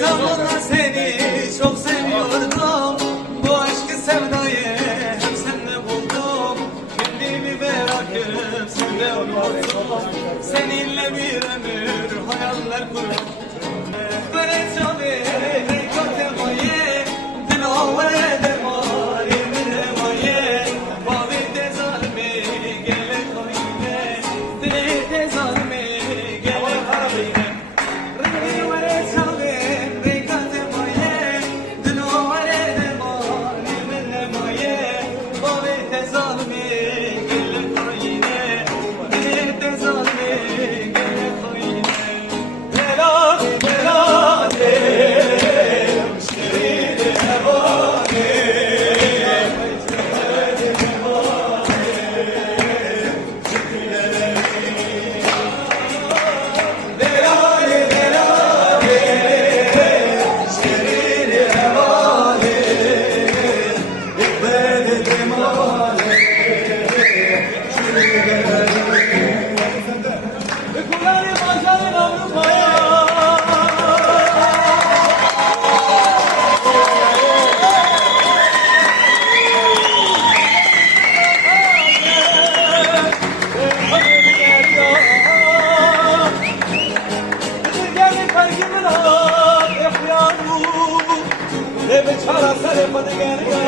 zamanlar seni çok seviyordum. Bu aşkı sevdayı hep sende buldum. Kendimi bırakıp sende unuttum. Seninle bir ömür hayaller kurdum. Böyle tabi rekote maye dilavere de mari mire maye bavi de zalme gele koyne dile de zalme gele koyne ringi vere tabi rekote maye dilavere de mari mire maye bavi de zalme gele koyne dile de zalme gele koyne bela bela de Deve çara sare padegani